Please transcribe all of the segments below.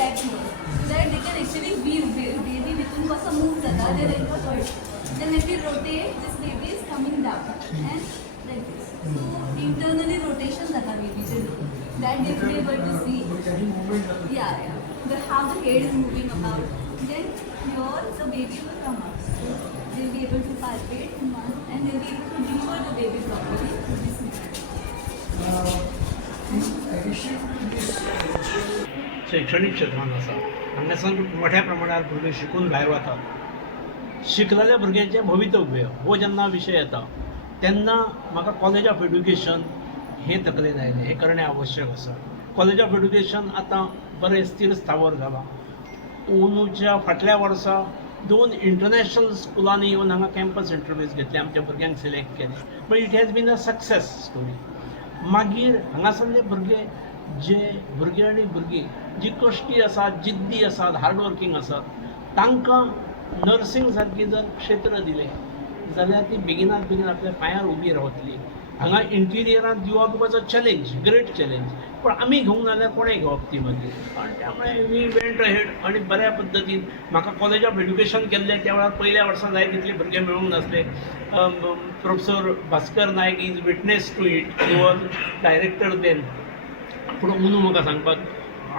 step here so that they can actually view baby within कसं move जाता they like a bird. Then when we rotate, this baby is coming down and like this. So internally rotation जाता baby that they will be able to see. Yeah. How the head is moving about. Then here the baby will come up. So they will be able to palpate in one and they will be able to deliver the baby properly to this method. शैक्षणिक क्षेत्रांत आसा हांगासान मोठ्या प्रमाणात भुरगे शिकून भायर वतात. शिकलेल्या भुरग्यांचें भवितव्य हो जेन्ना विशय येता तेन्ना म्हाका कॉलेज ऑफ एड्युकेशन हें तकलेन आयलें, हें करणें आवश्यक आसा. कॉलेज ऑफ एड्युकेशन आतां बरें स्थिर स्थावर जालां. अंदूच्या फाटल्या वर्सा 2 इंटरनॅशनल स्कुलांनी येवन हांगा कॅम्पस इंटरव्यूज घेतले, आमच्या भुरग्यांक सिलेक्ट केले. But it has been a success story. मागीर हांगासरले भुरगे जे भुरगे आनी भुरगीं जी कश्टी आसात, जिद्दी आसात, हार्डवर्कींग आसात, तांकां नर्सींग सारकी जर क्षेत्र दिलें जाल्यार ती बेगिनात बेगीन आपल्या पांयार उबी रावतली. हांगा इंटिरियरांत दिवप was a challenge, great challenge. पण आमी घेवंक ना जाल्यार कोणें घेवप ती मागीर. आनी त्यामुळे वी वेंट अहेड आनी बऱ्या पद्दतीन म्हाका कॉलेज ऑफ एड्युकेशन केल्लें त्या वेळार पयल्या वर्सा जाय तितले भुरगे मेळूंक नासले. Professor Bhaskar Nayak is witness to it, he was director then. पूण अंदू म्हाका सांगपाक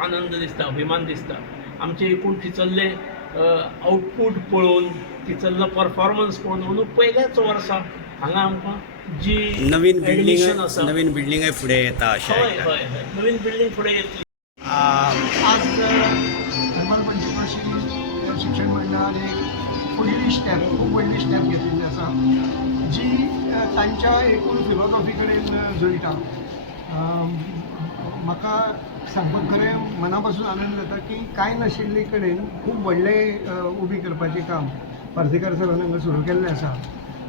आनंद दिसता, अभिमान दिसता. आमचे एकूण थिचल्ले आउटपूट पळोवन, थिचल्लो परफॉर्मन्स पळोवन अंदू पयल्याच वर्सा हांगा आमकां जी नवीन बिल्डींग बिल्डिंग फुडें येता अशें. हय नवीन बिल्डींग फुडें येतली. आज हरमल पंचक्रोशी शिक्षण मंडळान एक फुडली स्टॅप, खूब व्हडली स्टॅप घेतिल्ली आसा जी तांच्या एकूण फिलॉसॉफी कडेन जुळटा. म्हाका सांगपाक खरें मना पासून आनंद जाता की कांय नाशिल्ले कडेन खूब व्हडलें उबी करपाचें काम पार्सेकर सरान हांगा सुरू केल्लें आसा.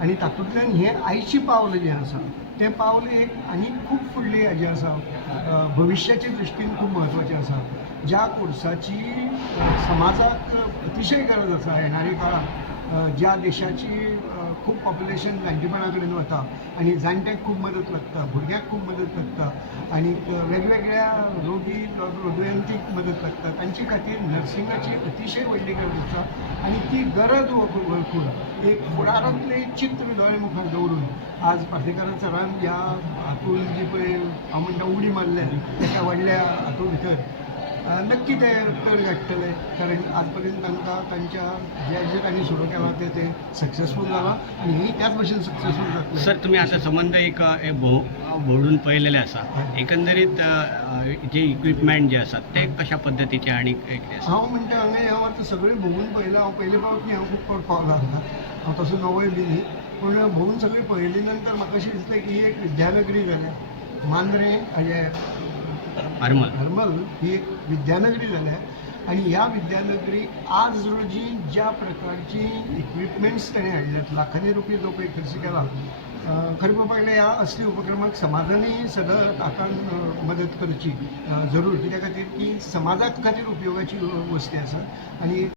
आनी तातूंतल्यान हें आयची पावल जें आसा तें पावल एक आनी खूब फुडली हेजें आसा, भविश्याचे दृश्टीन खूब म्हत्वाचें आसा. ज्या कोर्साची समाजाक अतिशय गरज आसा येणाऱ्या काळात, ज्या देशाची खूब पॉप्युलेशन जाणटेपणा कडेन वता आनी जाणट्यांक खूब मदत लागता, भुरग्यांक खूब मदत लागता आनी वेगवेगळ्या दुयेंतीक मदत लागता, तांचे खातीर नर्सिंगाची अतिशय व्हडली गरज आसा. आनी ती गरज वळखून एक फुडारांतलें चित्र दोळे मुखार दवरून आज पार्सेकर सरान ह्या हातून जी पळय हांव म्हणटा उडी मारल्या त्या व्हडल्या हातूं भितर नक्की ते तर गाठतले. कारण आज पर्यंत तांकां तांच्या जे तांणी सुरू केलां तें सक्सेसफूल जालां आनी ही त्याच भशेन सक्सेसफूल जातलें. सर, तुम्ही आता संबंध एक भोवडून पळयलेले आसा. एकंदरीत जे इक्विपमेंट जे आसात ते कशा पद्दतीचे आणि हांव म्हणटा हांगा हांव आतां सगळें भोंवून पळयलां. हांव पयले फावट न्ही, हांव खूब फावट पावला हांगा, हांव तसो नवोय बी न्ही. पूण भोंवून सगळें पळयले नंतर म्हाका अशें दिसलें की ही एक विद्यानगरी जाल्या. मांद्रे हाजे हरमल ही एक विद्यानगरी जाल्या आनी ह्या विद्यानगरी आज रोजी ज्या प्रकारची इक्विपमेंट्स ताणें हाडल्यात, लाखांनी रुपये जो पळय खर्च केला, खरें पळोवपाक गेल्यार ह्या असल्या उपक्रमाक समाजानूय सगळं ताका मदत करची जरूर. कित्या खातीर की समाजा खातीर उपयोगाची वस्ती आसा. आनी